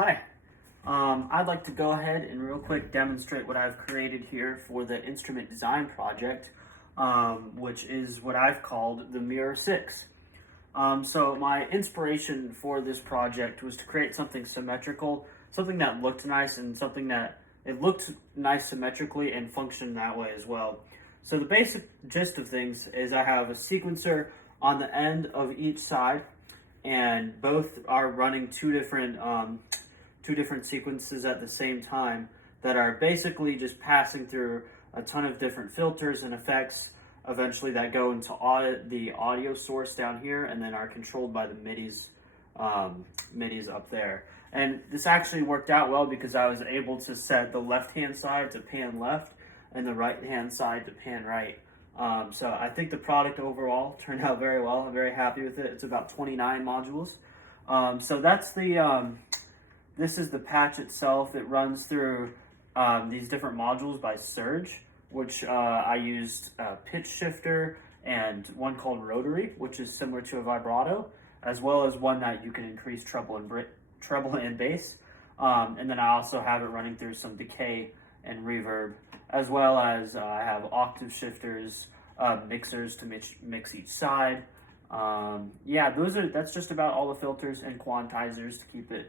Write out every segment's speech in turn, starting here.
Hi, I'd like to go ahead and real quick demonstrate what I've created here for the instrument design project, which is what I've called the Mirror 6. So my inspiration for this project was to create something symmetrical, something that looked nice and something that it looked nice symmetrically and functioned that way as well. So the basic gist of things is I have a sequencer on the end of each side, and both are running two different sequences at the same time that are basically just passing through a ton of different filters and effects eventually that go into the audio source down here and then are controlled by the MIDIs up there. And this actually worked out well because I was able to set the left hand side to pan left and the right hand side to pan right. So I think the product overall turned out very well. I'm very happy with it. It's about 29 modules. So that's this is the patch itself. It runs through these different modules by Surge, which I used a pitch shifter and one called Rotary, which is similar to a vibrato, as well as one that you can increase treble and bass. And then I also have it running through some decay and reverb, as well as I have octave shifters, mixers to mix each side. Yeah, that's just about all the filters and quantizers to keep the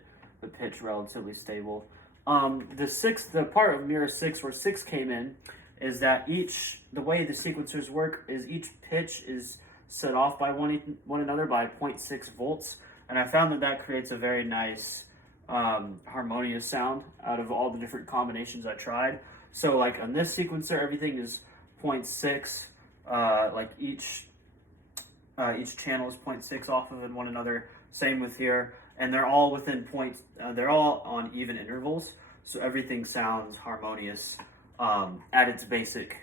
pitch relatively stable. The part of Mirror 6 where 6 came in is that the way the sequencers work is each pitch is set off by one another by 0.6 volts, and I found that creates a very nice harmonious sound out of all the different combinations I tried. So like on this sequencer, everything is 0.6, like each channel is 0.6 off of one another. Same with here, and they're all within they're all on even intervals, so everything sounds harmonious at its basic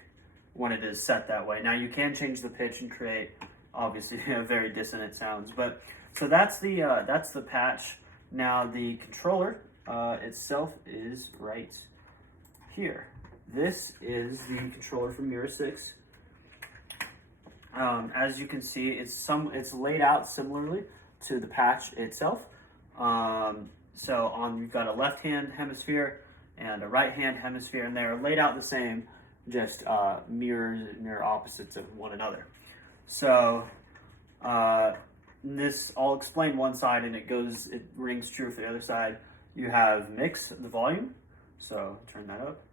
when it is set that way. Now you can change the pitch and create obviously very dissonant sounds, but so that's the patch. Now the controller itself is right here. This is the controller from Mirror 6. As you can see, it's laid out similarly to the patch itself. You've got a left hand hemisphere and a right hand hemisphere, and they're laid out the same, just mirror opposites of one another. So I'll explain one side and it rings true for the other side. You have mix, the volume, so turn that up.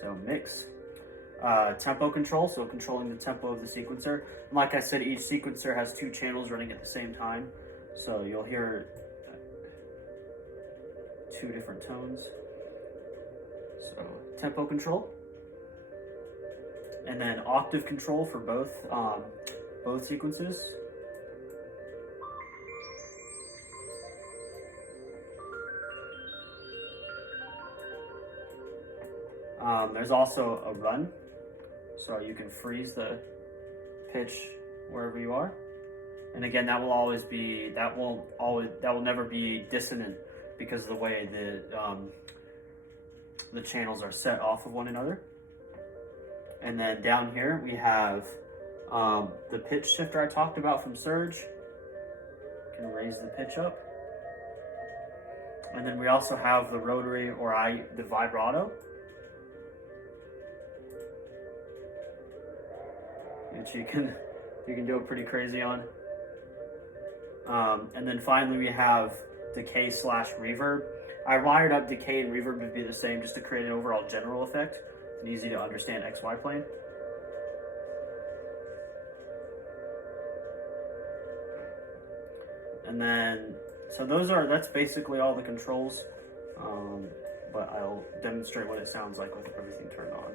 So mix. Tempo control, so controlling the tempo of the sequencer. And like I said, each sequencer has two channels running at the same time, so you'll hear two different tones. So tempo control, and then octave control for both sequences. There's also a run, so you can freeze the pitch wherever you are. And again, that will never be dissonant because of the way the channels are set off of one another. And then down here we have the pitch shifter I talked about from Surge. You can raise the pitch up. And then we also have the rotary the vibrato, which you can do it pretty crazy on. And then finally we have decay / reverb. I wired up decay and reverb to be the same just to create an overall general effect. It's an easy to understand XY plane. And then, so that's basically all the controls, but I'll demonstrate what it sounds like with everything turned on.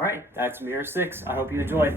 All right, that's mirror 6. I hope you enjoyed.